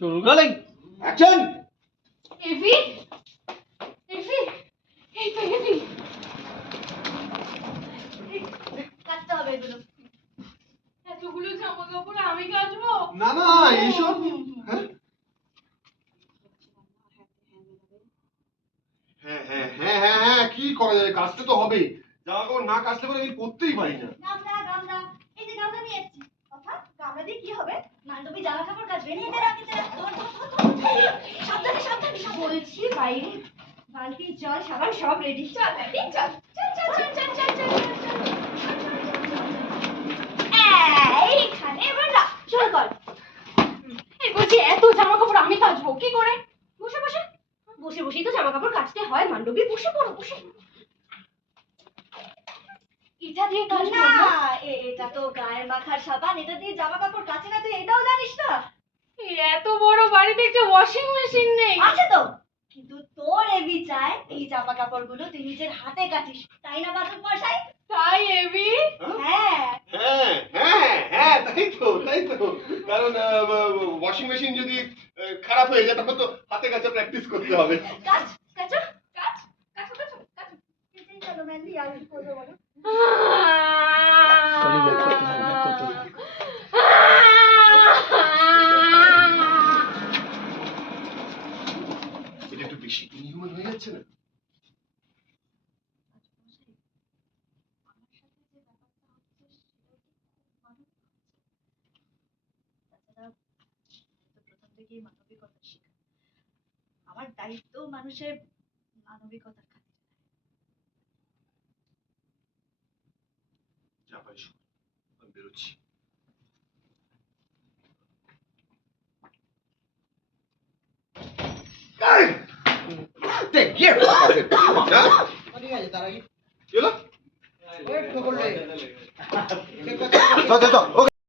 Rolling action. AV AV এই তো AV কাটতে হবে এগুলো। এতগুলো জামা কাপড় আমি কাচবো? না না এইসব হ্যাঁ হ্যাঁ হ্যাঁ হ্যাঁ হ্যাঁ হ্যাঁ কি করা যাবে, কাচতে তো হবে। জামা কাপড় না কাচলে পরে আমি পরতেই পারি না। গামলা গামলা এই যে গামলা নিয়ে এসেছি। কথা গামলা দিয়ে কি হবে? মান্ডবী জামা কাপড় কাচবে। নিয়ে দে রাখি দে। সাবধানে সাবধানে বলছি বাইরে বালতি জল সাবান সব রেডি। চল রেডি চল চল চল চল চল চল চল এইখানে এবার রাখ শুরু কর। এই বলছি এত জামা কাপড় আমি কাচবো কি করে? বসে বসে বসে বসেই তো জামা কাপড় কাচতে হয় মান্ডবী। বসে পড়ো বসে। এটা দিয়ে কাচবো না, এটা তো গায়ে মাখার সাবান। এটা দিয়ে জামা কাপড় কাচে না, তুই এটাও জানিস না? এত বড় বাড়িতে একটা ওয়াশিং মেশিন নেই। আছে তো, কিন্তু তোর এবি চায় এই জামা কাপড়গুলো তুই নিজের হাতে কাচিস, তাই না বাদল মশাই? তাই এবি? হ্যাঁ হ্যাঁ হ্যাঁ হ্যাঁ তাই তো কারণ ওয়াশিং মেশিন যদি খারাপ হয়ে যায় তখন তো হাতে কাছে প্র্যাকটিস করতে হবে। কাচ কাচো কাচ কাচো কাচো কাচো কেচেই চলো ম্যান্ডি। আর কি করবে বলো? এটা একটু বেশি ইনহিউম্যান হয়ে যাচ্ছে না? প্রথম থেকেই মানবিকতা শেখা আমার দায়িত্ব। মানুষের মানবিকতার খাতিরে। যা পারিস আমি বেরোচ্ছি। কি হলো?